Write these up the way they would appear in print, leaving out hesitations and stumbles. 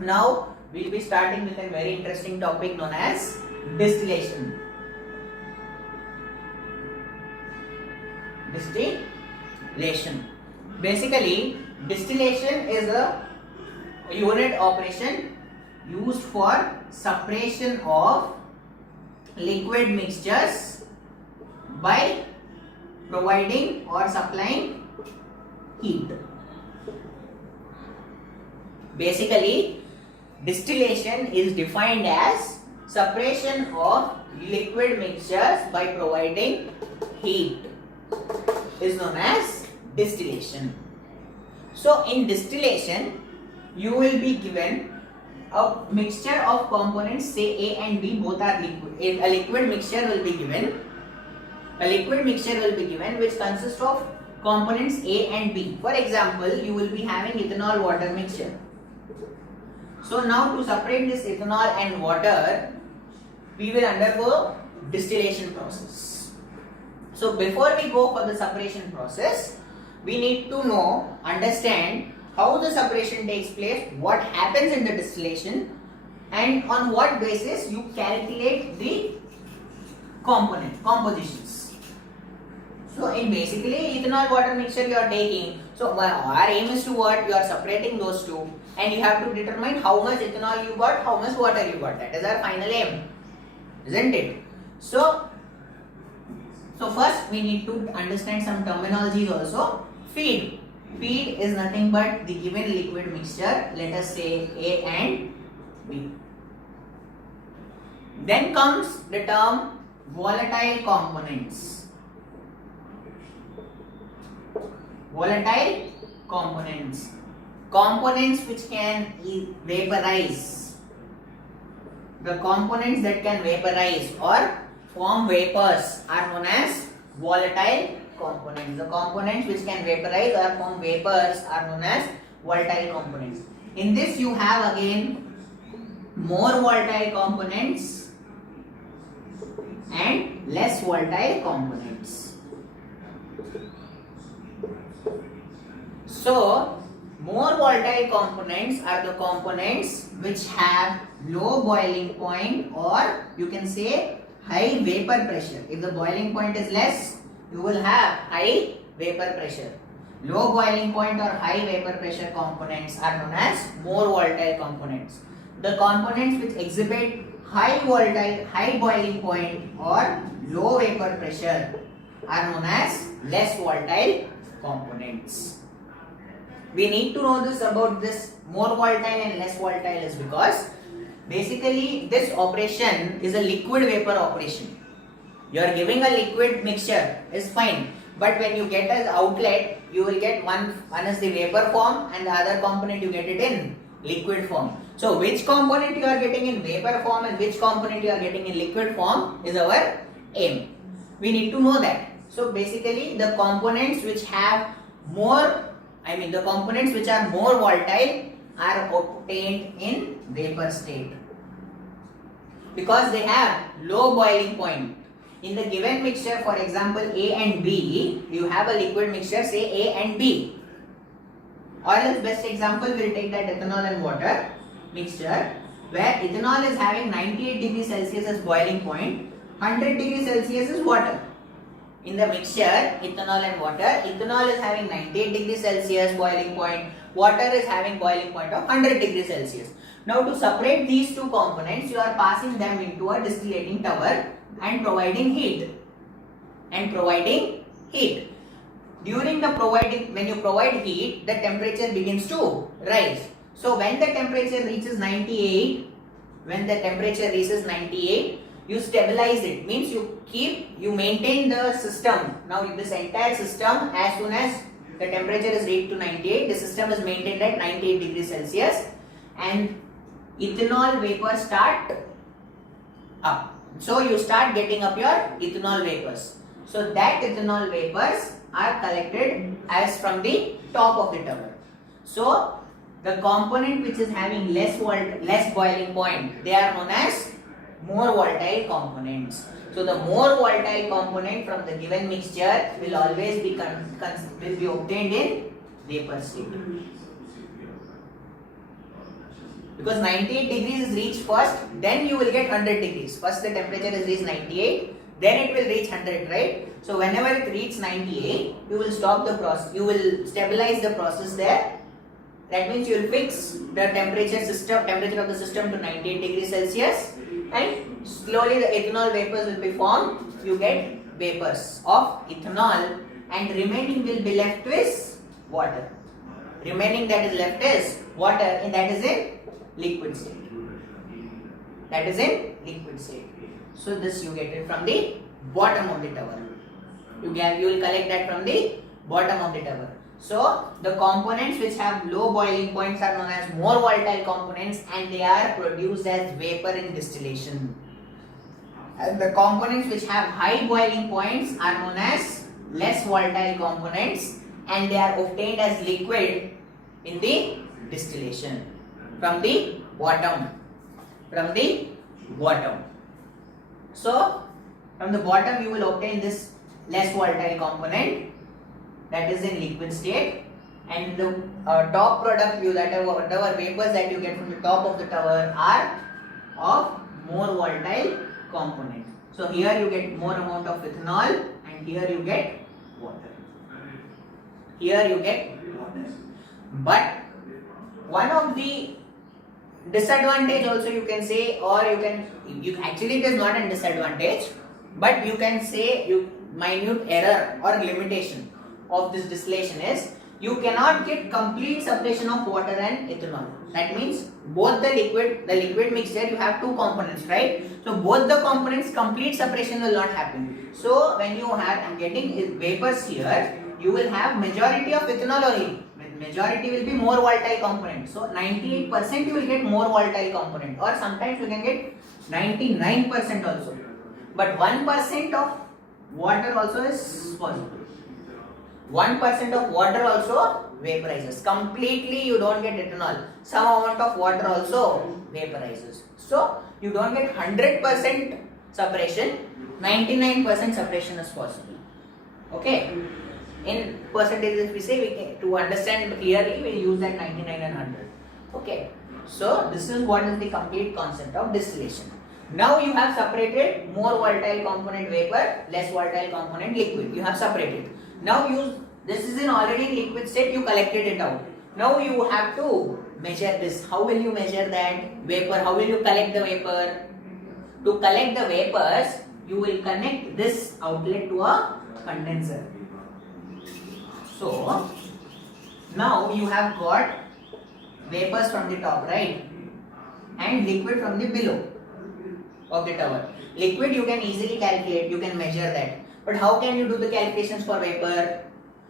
Now we will be starting with a very interesting topic known as distillation. Distillation. Basically, distillation is a unit operation used for separation of liquid mixtures by providing or supplying heat. Basically, distillation is defined as separation of liquid mixtures by providing heat is known as distillation. So in distillation, you will be given a mixture of components, say A and B, both are liquid. A liquid mixture will be given. A liquid mixture will be given which consists of components A and B. For example, you will be having ethanol water mixture. So now to separate this ethanol and water, we will undergo distillation process. So before we go for the separation process, we need to understand how the separation takes place, what happens in the distillation, and on what basis you calculate the compositions. So in basically ethanol water mixture you are taking. So our aim is to what? You are separating those two and you have to determine how much ethanol you got, how much water you got. That is our final aim, isn't it? So first we need to understand some terminologies also. Feed. Feed is nothing but the given liquid mixture, let us say A and B. Then comes the term volatile components. Volatile components. Components which can vaporize. The components that can vaporize or form vapors are known as volatile components. The components which can vaporize or form vapors are known as volatile components. In this you have again more volatile components and less volatile components. So more volatile components are the components which have low boiling point, or you can say high vapor pressure. If the boiling point is less, you will have high vapor pressure. Low boiling point or high vapor pressure components are known as more volatile components. The components which exhibit high boiling point or low vapor pressure are known as less volatile components. We need to know this about this more volatile and less volatile is because basically this operation is a liquid vapor operation. You are giving a liquid mixture is fine, but when you get as outlet, you will get one is the vapor form and the other component you get it in liquid form. So which component you are getting in vapor form and which component you are getting in liquid form is our aim. We need to know that. So basically the components which have the components which are more volatile are obtained in vapor state because they have low boiling point. In the given mixture, for example A and B, you have a liquid mixture, say A and B. Or else best example we will take that ethanol and water mixture where ethanol is having 98 degrees Celsius as boiling point, 100 degrees Celsius is water. In the mixture ethanol and water, ethanol is having 98 degrees Celsius boiling point, water is having boiling point of 100 degrees Celsius. Now to separate these two components, you are passing them into a distillating tower and providing heat. During when you provide heat, the temperature begins to rise. So when the temperature reaches 98, you stabilize it, means you maintain the system. Now this entire system, as soon as the temperature is reached to 98, the system is maintained at 98 degrees Celsius and ethanol vapors start up. So you start getting up your ethanol vapors. So that ethanol vapors are collected as from the top of the tower. So the component which is having less boiling point, they are known as more volatile components. So the more volatile component from the given mixture will always be obtained in vapor state. Because 98 degrees is reached first, then you will get 100 degrees. First the temperature is reached 98, then it will reach 100, right? So whenever it reaches 98, you will stop the process, you will stabilize the process there. That means you will fix the temperature of the system to 98 degrees Celsius, and slowly the ethanol vapors will be formed. You get vapors of ethanol, and remaining will be left with water. Remaining that is left is water, and that is in liquid state. That is in liquid state. So this you get it from the bottom of the tower. You will collect that from the bottom of the tower. So the components which have low boiling points are known as more volatile components, and they are produced as vapor in distillation. And the components which have high boiling points are known as less volatile components, and they are obtained as liquid in the distillation from the bottom. So from the bottom you will obtain this less volatile component, that is in liquid state, and the top product you, that whatever vapors that you get from the top of the tower are of more volatile component. So here you get more amount of ethanol, and here you get water. But one of the disadvantage also you can say, or you actually it is not a disadvantage, but you can say minute error or limitation of this distillation is you cannot get complete separation of water and ethanol. That means both the liquid mixture, you have two components, right? So both the components complete separation will not happen. So when you are getting vapors here, you will have majority of ethanol only. Majority will be more volatile component. So 98% you will get more volatile component, or sometimes you can get 99% also. But 1% of water also is possible. 1% of water also vaporizes. Completely you don't get ethanol. Some amount of water also vaporizes. So you don't get 100% separation. 99% separation is possible. Okay. In percentages, if we say, to understand clearly, we use that 99 and 100. Okay. So this is what is the complete concept of distillation. Now you have separated more volatile component vapor, less volatile component liquid. You have separated. Now this is in already liquid state, you collected it out. Now you have to measure this. How will you measure that vapor? How will you collect the vapor? To collect the vapors, you will connect this outlet to a condenser. So now you have got vapors from the top, right? And liquid from the below of the tower. Liquid you can easily calculate, you can measure that. But how can you do the calculations for vapor?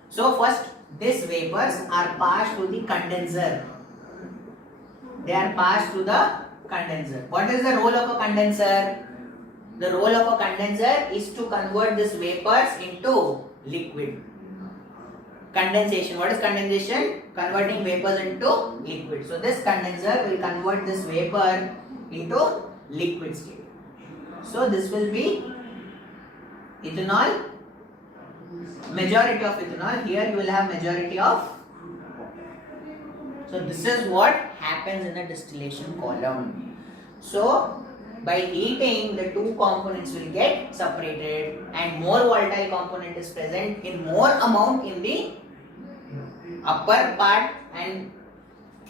So first, these vapors are passed to the condenser. They are passed to the condenser. What is the role of a condenser? The role of a condenser is to convert these vapors into liquid. Condensation. What is condensation? Converting vapors into liquid. So this condenser will convert this vapor into liquid state. So this will be ethanol. Majority of ethanol. Here you will have majority of water. So this is what happens in the distillation column. So by heating, the two components will get separated, and more volatile component is present in more amount in the upper part, and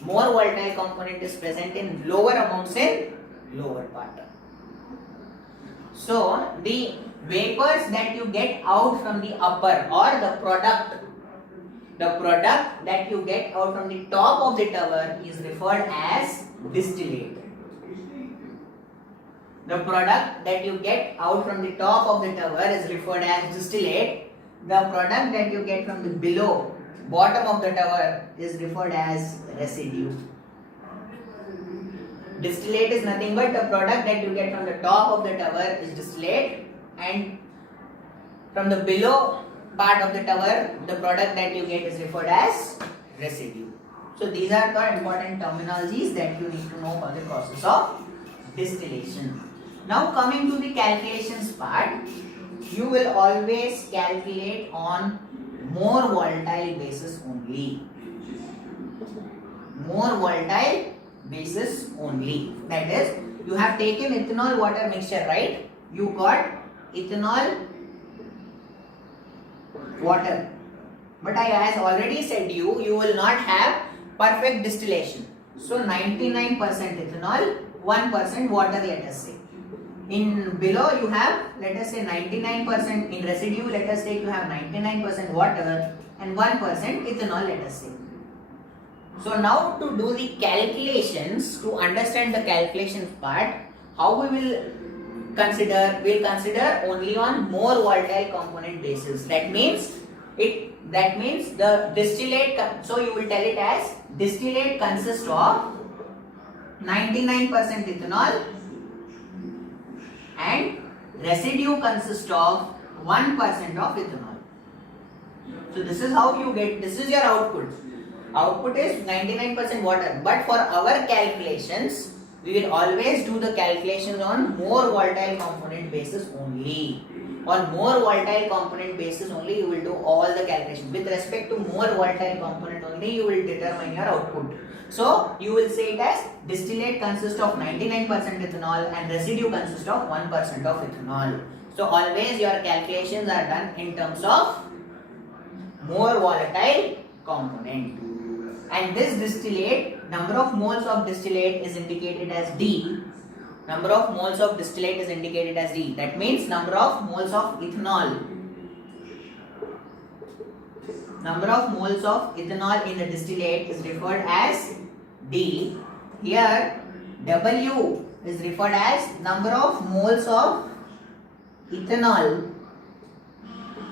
more volatile component is present in lower amounts in lower part. So the vapors that you get out from the upper, or the product that you get out from the top of the tower is referred as distillate. The product that you get out from the top of the tower is referred as distillate. The product that you get from the below, bottom of the tower, is referred as residue. Distillate is nothing but the product that you get from the top of the tower is distillate, and from the below part of the tower, the product that you get is referred as residue. So these are the important terminologies that you need to know for the process of distillation. Now coming to the calculations part, you will always calculate on more volatile basis only. More volatile basis only. That is, you have taken ethanol water mixture, right? You got ethanol water. But I has already said you will not have perfect distillation. So 99% ethanol, 1% water, let us say. In below you have, let us say 99% in residue, let us say you have 99% water and 1% ethanol, let us say. So now to do the calculations, to understand the calculations part, how we will consider? We'll consider only on more volatile component basis. That means the distillate, so you will tell it as distillate consists of 99% ethanol and residue consists of 1% of ethanol. So this is how you get, this is your output. Output is 99% water, but for our calculations, we will always do the calculations on more volatile component basis only. On more volatile component basis only, you will do all the calculations. With respect to more volatile component only, you will determine your output. So you will say it as distillate consists of 99% ethanol and residue consists of 1% of ethanol. So always your calculations are done in terms of more volatile component. And this distillate, number of moles of distillate is indicated as D. Number of moles of distillate is indicated as D. That means number of moles of ethanol. Number of moles of ethanol in the distillate is referred as D. Here W is referred as number of moles of ethanol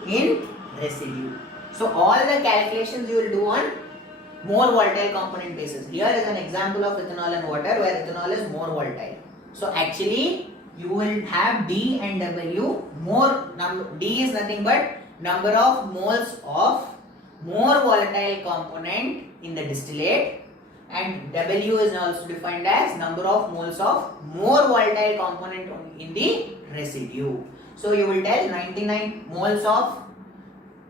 in residue. So all the calculations you will do on more volatile component basis. Here is an example of ethanol and water where ethanol is more volatile. So actually you will have D and W. D is nothing but number of moles of more volatile component in the distillate, and W is also defined as number of moles of more volatile component in the residue. So you will tell 99 moles of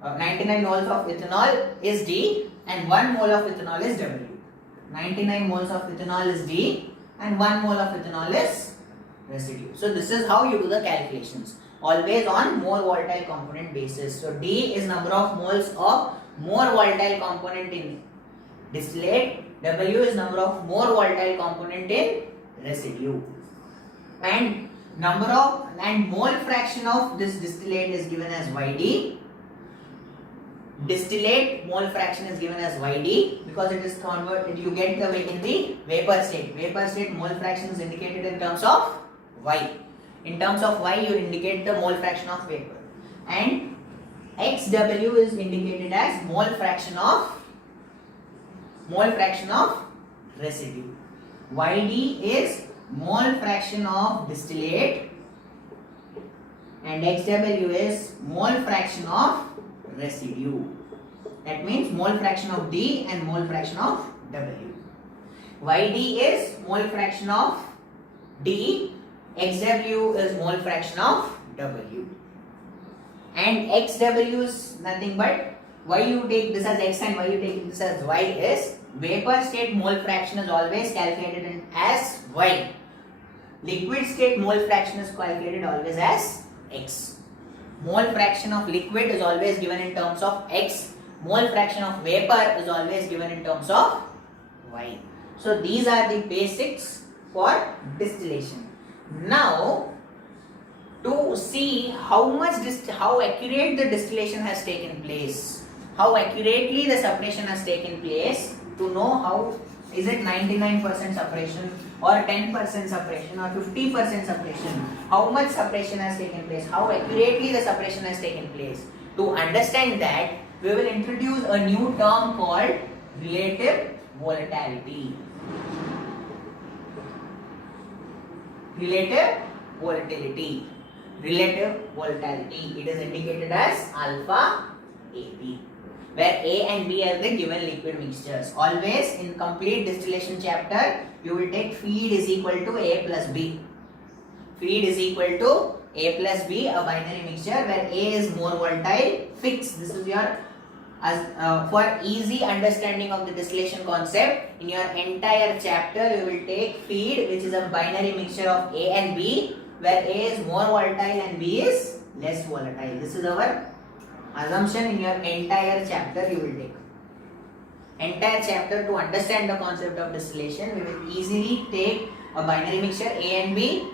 ethanol is D and 1 mole of ethanol is W. 99 moles of ethanol is D and 1 mole of ethanol is residue. So this is how you do the calculations. Always on more volatile component basis. So D is number of moles of more volatile component in distillate. W is number of more volatile component in residue. And mole fraction of this distillate is given as YD. Distillate mole fraction is given as YD because it is converted, you get the in the vapor state. Vapor state mole fraction is indicated in terms of Y. In terms of Y, you indicate the mole fraction of vapor. And XW is indicated as mole fraction of residue. YD is mole fraction of distillate and XW is mole fraction of residue. That means mole fraction of D and mole fraction of W. YD is mole fraction of D, XW is mole fraction of W. And XW is nothing but, why you take this as X and why you take this as Y is, vapor state mole fraction is always calculated as Y. Liquid state mole fraction is calculated always as X. Mole fraction of liquid is always given in terms of X. Mole fraction of vapor is always given in terms of Y. So these are the basics for distillation. Now to see how accurate the distillation has taken place, how accurately the separation has taken place, to know how is it 99% separation or 10% separation or 50% separation, how much separation has taken place, how accurately the separation has taken place. To understand that, we will introduce a new term called relative volatility. Relative volatility. It is indicated as alpha AP, where A and B are the given liquid mixtures. Always in complete distillation chapter, you will take feed is equal to A plus B. Feed is equal to A plus B, a binary mixture where A is more volatile, fixed. This is your As for easy understanding of the distillation concept, in your entire chapter you will take feed, which is a binary mixture of A and B, where A is more volatile and B is less volatile. This is our assumption. In your entire chapter you will take entire chapter to understand the concept of distillation. We will easily take a binary mixture A and B,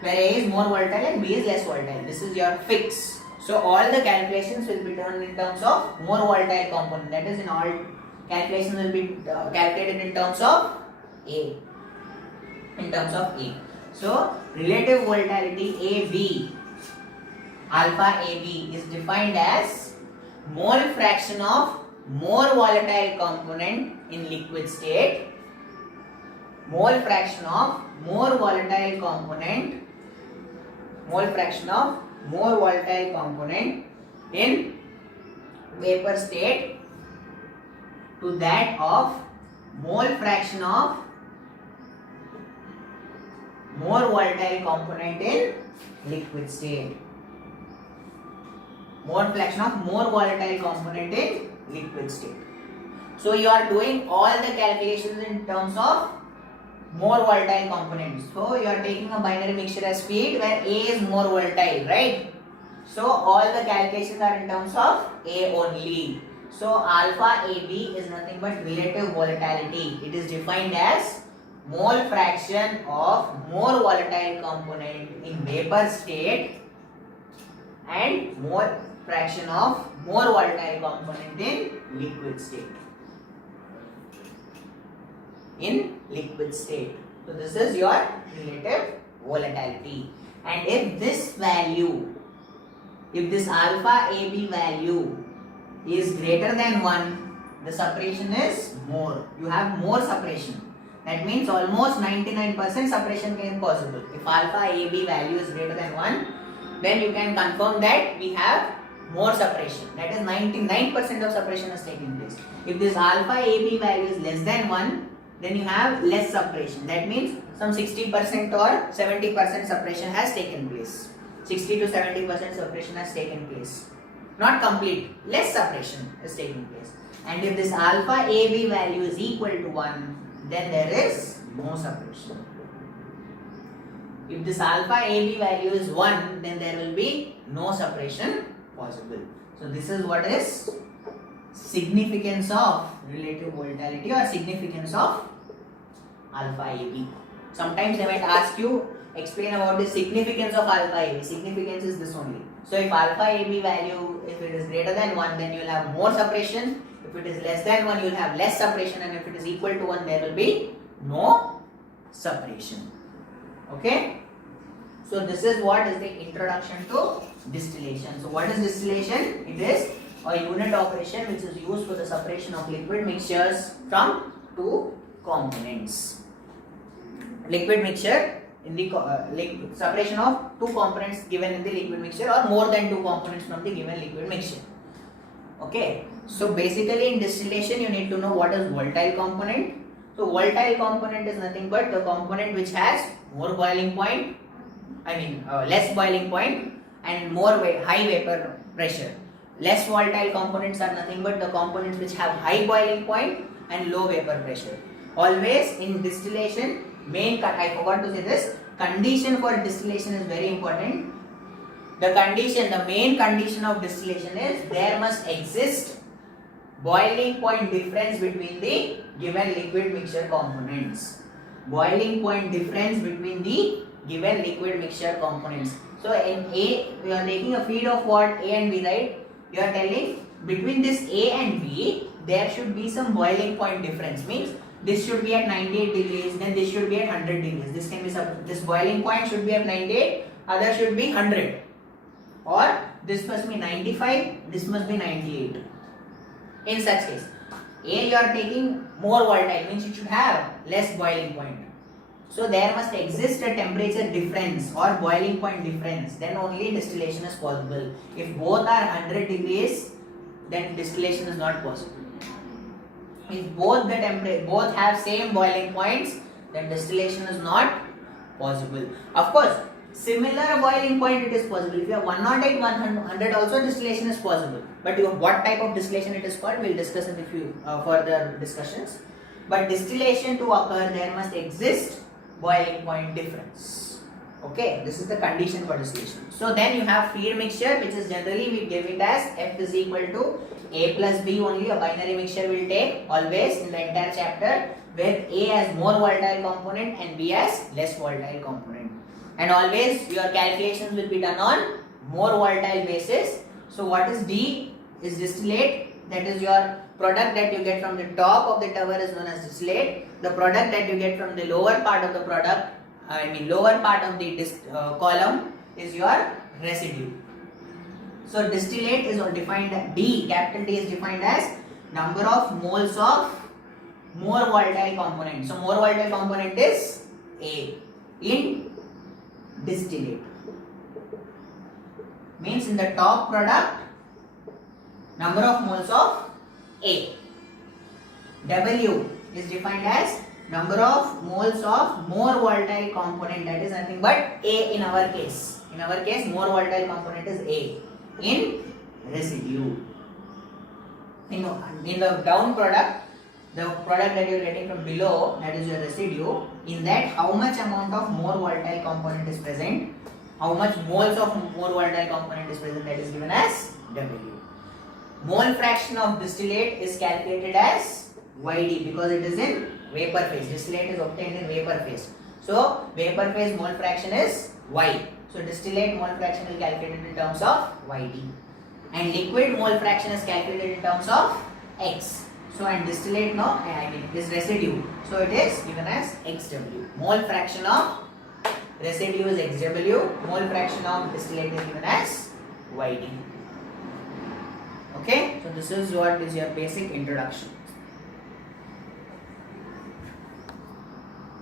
where A is more volatile and B is less volatile. This is your fix. So all the calculations will be done in terms of more volatile component. That is, in all calculations will be calculated in terms of A. In terms of A. So relative volatility AB, alpha AB, is defined as mole fraction of more volatile component in liquid state. Mole fraction of more volatile component. Mole fraction of more volatile component in vapor state to that of mole fraction of more volatile component in liquid state. Mole fraction of more volatile component in liquid state. So you are doing all the calculations in terms of more volatile components. So you are taking a binary mixture as feed where A is more volatile, right? So all the calculations are in terms of A only. So alpha AB is nothing but relative volatility. It is defined as mole fraction of more volatile component in vapor state and more fraction of more volatile component in liquid state. In liquid state. So this is your relative volatility. And if this value, if this alpha AB value is greater than 1, the separation is more. You have more separation. That means almost 99% separation is possible. If alpha AB value is greater than 1, then you can confirm that we have more separation. That is 99% of separation has taken place. If this alpha AB value is less than 1, then you have less separation. That means some 60% or 70% separation has taken place. 60 to 70% separation has taken place. Not complete, less separation is taking place. And if this alpha AB value is equal to 1, then there is no separation. If this alpha AB value is 1, then there will be no separation possible. So this is what is significance of relative volatility or significance of alpha AB. Sometimes they might ask you, explain about the significance of alpha AB. Significance is this only. So if alpha AB value, if it is greater than 1, then you will have more separation. If it is less than 1, you will have less separation, and if it is equal to 1, there will be no separation. Okay? So this is what is the introduction to distillation. So what is distillation? It is a unit operation which is used for the separation of liquid mixtures from two components. Liquid mixture in the separation of two components given in the liquid mixture, or more than two components from the given liquid mixture. Okay, so basically in distillation you need to know what is volatile component. So volatile component is nothing but the component which has more boiling point, less boiling point and more high vapor pressure. Less volatile components are nothing but the components which have high boiling point and low vapor pressure. Always in distillation, I forgot to say this, condition for distillation is very important. The main condition of distillation is there must exist boiling point difference between the given liquid mixture components. Boiling point difference between the given liquid mixture components. So in A, we are taking a feed of what? A and B, right? You are telling between this A and B, there should be some boiling point difference. Means this should be at 98 degrees, then this should be at 100 degrees. This can be this boiling point should be at 98, other should be 100. Or this must be 95, this must be 98. In such case, A you are taking more volatile, means it should have less boiling point. So there must exist a temperature difference or boiling point difference, then only distillation is possible. If both are 100 degrees, then distillation is not possible. If both have same boiling points, then distillation is not possible. Of course, Similar boiling point it is possible. If you have 108, 100 also distillation is possible. But what type of distillation it is called, we will discuss in the few further discussions. But distillation to occur, there must exist boiling point difference. Okay, this is the condition for distillation. So then you have feed mixture, which is generally we give it as F is equal to A plus B only. A binary mixture will take always in the entire chapter, where A has more volatile component and B has less volatile component. And always your calculations will be done on more volatile basis. So what is D is distillate, that is your product that you get from the top of the tower is known as distillate. The product that you get from the lower part of the product, lower part of the column is your residue. So distillate is defined, D, capital D is defined as number of moles of more volatile component. So more volatile component is A in distillate. Means in the top product, number of moles of A. W is defined as number of moles of more volatile component, that is nothing but A in our case. In our case, more volatile component is A in residue. In the down product, the product that you are getting from below, that is your residue, in that how much amount of more volatile component is present, how much moles of more volatile component is present, that is given as W. Mole fraction of distillate is calculated as YD because it is in vapor phase. Distillate is obtained in vapor phase. So vapor phase mole fraction is Y. So distillate mole fraction is calculated in terms of YD. And liquid mole fraction is calculated in terms of X. So and distillate this residue. So it is given as XW. Mole fraction of residue is XW. Mole fraction of distillate is given as YD. Okay. So this is what is your basic introduction.